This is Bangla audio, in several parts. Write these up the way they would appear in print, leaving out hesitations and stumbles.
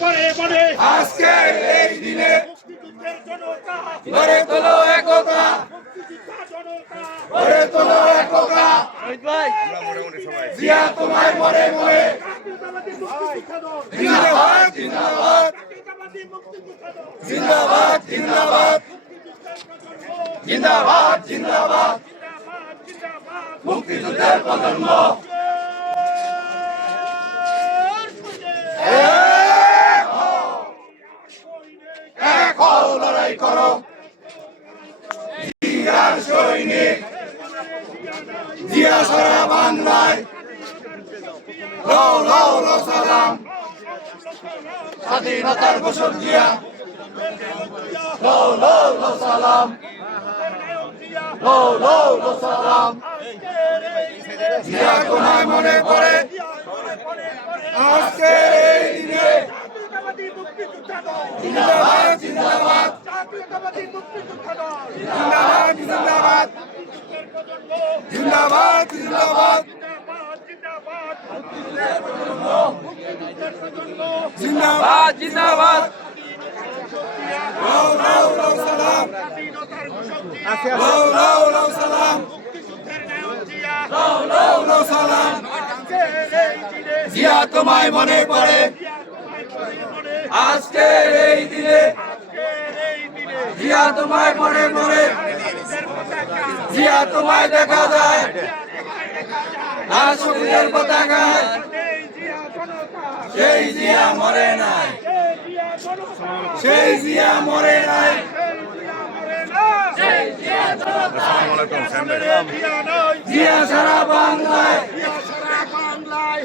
পরে পরে আজকের এই দিনে মুক্তিযুদ্ধের জনতা গড়ে তোলো একতা, মুক্তিযোদ্ধা জনতা গড়ে তোলো একতা। জিয়া তোমায় মনে মনে জাতীয়তাবাদী মুক্তিযোদ্ধা দল জিন্দাবাদ জিন্দাবাদ জাতীয়তাবাদী মুক্তিযোদ্ধা দল জিন্দাবাদ জিন্দাবাদ মুক্তিযুদ্ধের প্রজন্ম জিন্দাবাদ জিন্দাবাদ জিন্দাবাদ জিন্দাবাদ মুক্তিযুদ্ধের প্রজন্ম এক হও, লড়াই করো জিয়ার সৈনিক, জিয়া সারা বাংলায় লও লও লও সালাম, স্বাধীনতার ঘোষক জিয়া লও লও লও সালাম, লও লও লও সালাম। জিয়া তোমায় মনে পড়ে আজকের এই দিনে জাতীয়তাবাদী মুক্তিযোদ্ধা দল জিন্দাবাদ জিন্দাবাদ জাতীয়তাবাদী মুক্তিযোদ্ধা দল জিন্দাবাদ জিন্দাবাদ মুক্তিযুদ্ধের প্রজন্ম জিন্দাবাদ জিন্দাবাদ জিন্দাবাদ জিন্দাবাদ মুক্তিযুদ্ধের প্রজন্ম জিন্দাবাদ জিন্দাবাদ লও লও লও সালাম, স্বাধীনতার ঘোষক জিয়া লও লও লও সালাম, মুক্তিযুদ্ধের নায়ক জিয়া লও লও লও সালাম। আজকের এই দিনে জিয়া তোমায় মনে পড়ে জিয়া তোমায় মনে মনে আজকের এই দিনে আজকের এই দিনে জিয়া তোমায় মনে পড়ে মুক্তিযুদ্ধের পতাকা জিয়া তোমায় দেখা যায় লাল সবুজের পতাকায়, এই জিয়া জনতা সেই জিয়া মরে নাই, এই জিয়া জনতা সেই জিয়া মরে নাই। এই জিয়া মরে না জিয়া নয় জিয়া সারা বাংলায় জিয়া সারা বাংলায়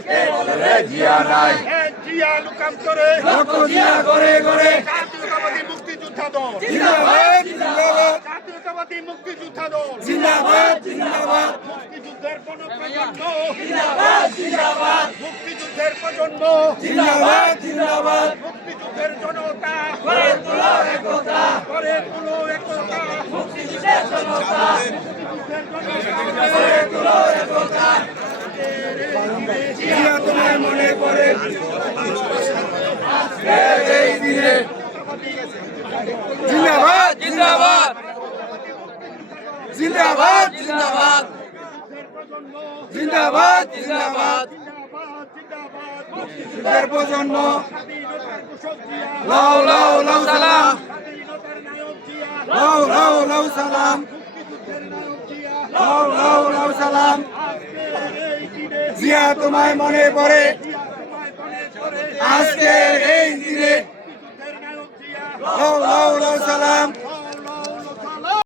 জিয়া নাই, এই জিয়া লুকান্তরে লক্ষ জিয়া করে করে জাতীয়তাবাদী মুক্তিযোদ্ধা দল জিন্দাবাদ জিন্দাবাদ জাতীয়তাবাদী মুক্তিযোদ্ধা দল জিন্দাবাদ জিন্দাবাদ মুক্তিযুদ্ধের প্রজন্ম জিন্দাবাদ জিন্দাবাদ মুক্তিযুদ্ধের প্রজন্ম জিন্দাবাদ জিন্দাবাদ মুক্তিযুদ্ধের জনতা গড়ে তোলো একতা, গড়ে তোলো একতা মুক্তিযুদ্ধের জনতা মুক্তিযুদ্ধের জনতা গড়ে তোলো একতা। জিয়া তোমায় মনে পড়ে আজকের এই দিনে জিন্দাবাদ জিন্দাবাদ জিন্দাবাদ জিন্দাবাদ জিন্দাবাদ জিন্দাবাদ মুক্তিযুদ্ধের প্রজন্ম লও লও লও সালাম, লও লও লও সালাম, লও লও লও সালাম। জিয়া তোমায় মনে পড়ে আজকের এই দিনে লও লও লও সালাম,